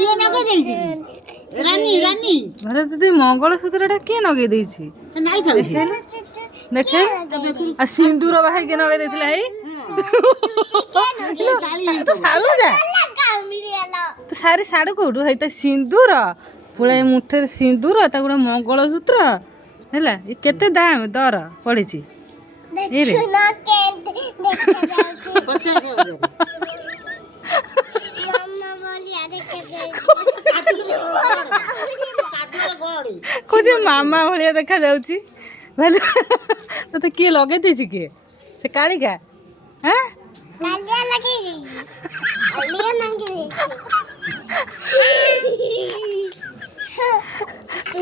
ये नगे देइछि रानी रानी घरे दीदी मंगलसूत्रटा किए नगे देइछि नहीं खाऊ देखे आ सिंदूर बाहे के नगे देथिला हे तो साडू जा तो सारी साडू कोडू है त सिंदूर पुळे मुठे सिंदूर ता गुडा मंगलसूत्र हैला ये केते दाम दर पड़िछि ए रे कोजे मामा भलिया देखा जाउछि भालो तो किए लगे देछि के से कालिका हैं कालिया लगे कालिया मांगे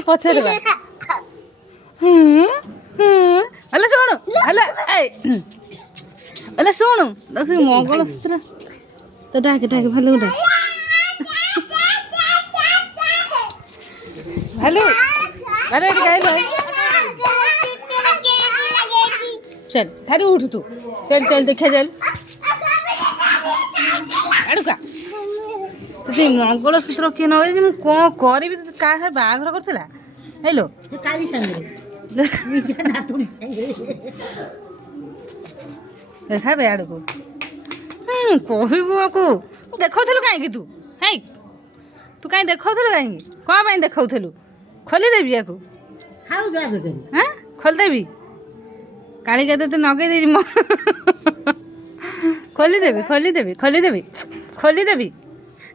पछरे बा अले सुनु अले ए अले सुनु देख मंगलसूत्र तो डाके डाके भालो डाक हेलो अरे गाइलो चल थारी उठ तू चल चल देखा चल आड़ुका ते मंगलसूत्र किए नगे जे कौन करबी का बाघर करथिला हेलो काली संगे नातुनी देखा बे आड़को कहबो को देखौथलु काहे कि तू हे तू काहे देखौथलु काहे कोन पाई देखौथलु खोली देबी याको खाऊ जाबे के हां खोल देबी काली के तो नगे दे खोली देबी खोली देबी खोली देबी खोली देबी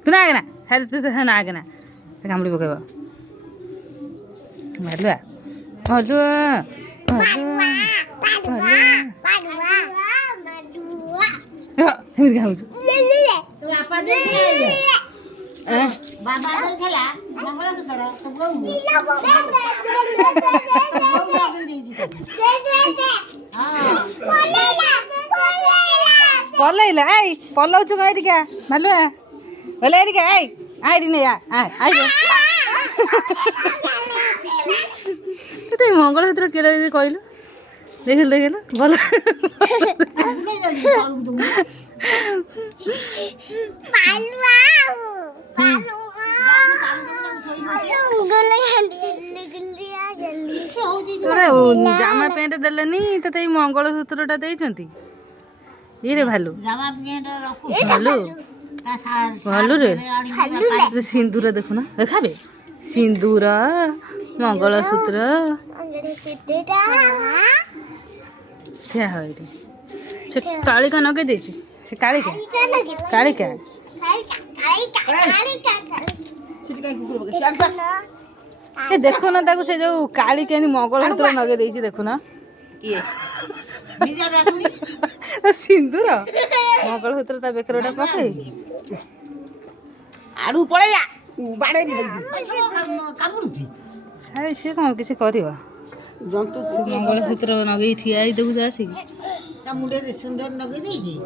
तू ना आगे ना थारे तू ना आगे ना कामड़ी पकेबो मारलुआ मारलुआ मारलुआ हेमित गाउछु तो आपा दे बाबा दे खेला मंगलसूत्र तो गऊ पलैला आई पलाउँछु गाइदिका मालुआ बोले आइदिका आई आइदि नै आ आइजो त्यो मंगलसूत्र के दिदी कहलु देखिल देखिल भल जामा पैंट देलेनी तते मंगलसूत्रटा देइछंती ये रे भालू जामा पेंट रखू भालू भालू रे सिंदूर देखो ना देखाबे सिंदूर मंगलसूत्र क्या है रे से कालिका नगे देछि से कालिका कालिका ए देखो ना ताको से जो कालिका नि मंगलसूत्र नगे देछि देखो ना ये निजा रातुनी सिंदूर मंगलसूत्र ता बेकरटा पकाई आडू पळे जा बाडे कामुडुची सारे से कौन किसी करिवा जंतु मंगलसूत्र नगे ठिया देखु जासी ता मुंडे रे सुंदर नगे देई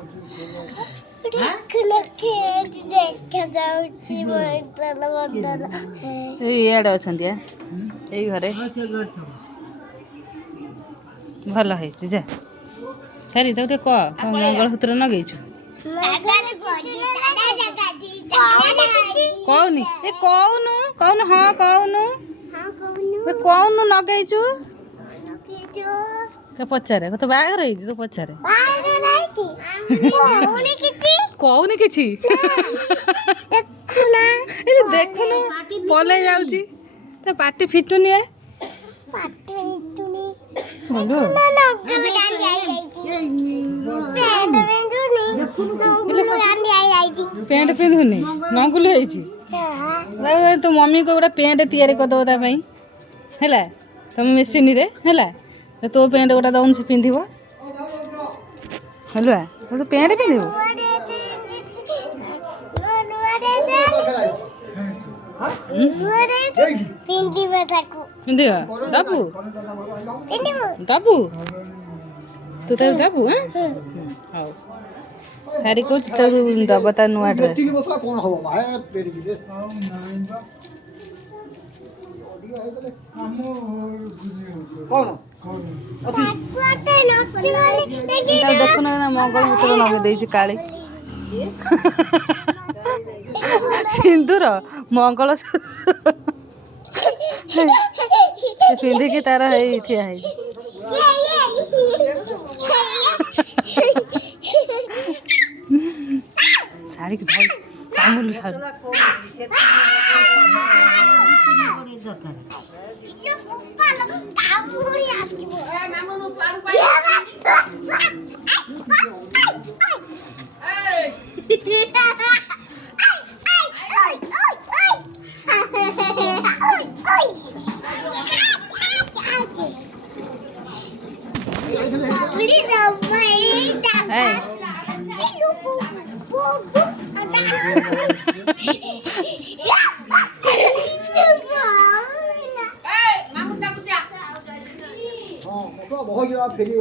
इे अच्छा ये घरे भल है जा छारी तो कह मंगलसूत्र नगेचु कहनी ए कहनु कहनु हाँ कहनु कहनु नगेचु तो पचारे तो बाहर है तो पचारे कहूनी किछि देखुन पलै जाउची तो पाटी फिटुनी है पेंट पिंधुनी नंगुली है तो मम्मी को गोटे पेंट तैयारी करदेव ताई है तुम मेसीन रे है तो पेंट गोटा दौन से पिंध हलुआ तो पेंट पिंधु पिंधिब दबु दबु तू तो दबु हाँ सारी को दब ता नुआ ड्रेस देखुन मंगलसूत्र नगे काली ସିନ୍ଦୁର ମଙ୍ଗଳସୂତ୍ର ସେ ପିନ୍ଧିକି ତାର ହେଇ ଠିଆ ହେଇଛି। ଶାଢ଼ୀକି ଧରି କାମୁଲୁ ଶାଢ଼ୀ Hey!